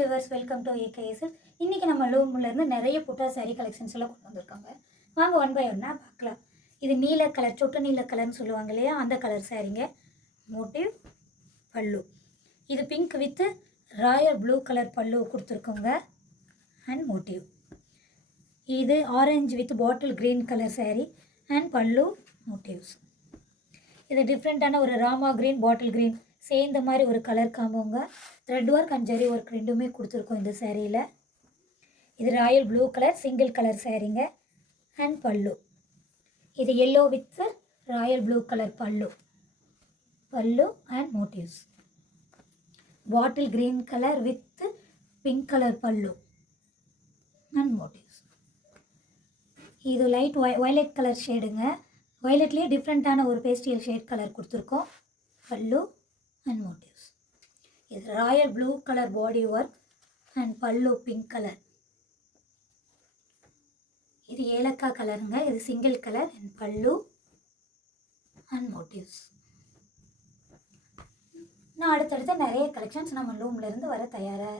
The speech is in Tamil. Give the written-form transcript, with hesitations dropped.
Viewers, welcome to ஏகேஎஸ்எல். இன்றைக்கி நம்ம லூம்லேருந்து நிறைய புட்டா சாரீ கலெக்ஷன்ஸ் எல்லாம் கொண்டு வந்திருக்காங்க. வாங்க ஒன் பை ஒன்னாக பார்க்கலாம். இது நீல கலர், சொட்டு நீல கலர்னு சொல்லுவாங்க இல்லையா, அந்த கலர் சாரீங்க. மோட்டிவ் பல்லு. இது pink with royal blue colour pallu கொடுத்துருக்கோங்க. And motif. இது orange with bottle green colour sari and pallu motifs. இது டிஃப்ரெண்ட்டான ஒரு ராமா க்ரீன், பாட்டில் க்ரீன் சேர்ந்த மாதிரி ஒரு கலர் காம்போங்க. Thread work and zari work ரெண்டுமே கொடுத்துருக்கோம் இந்த சேரீயில். இது royal blue colour single colour சாரீங்க. அண்ட் பல்லு. இது yellow with royal blue colour pallu and motifs. Bottle green colour with pink colour pallu and motifs. இது லைட் வயலட் கலர் ஷேடுங்க. வயலட்லேயே டிஃப்ரெண்ட்டான ஒரு பேஸ்டியல் ஷேட் கலர் கொடுத்துருக்கோம். Pallu and motifs. இது royal blue colour body work and pallu pink colour. இது ஏலக்காய் கலருங்க. இது சிங்கிள் கலர் அண்ட் பல்லு அண்ட் மோட்டிவ்ஸ். நான் அடுத்தடுத்த நிறைய கலெக்ஷன்ஸ் நம்ம லூம்லேருந்து வர தயாராக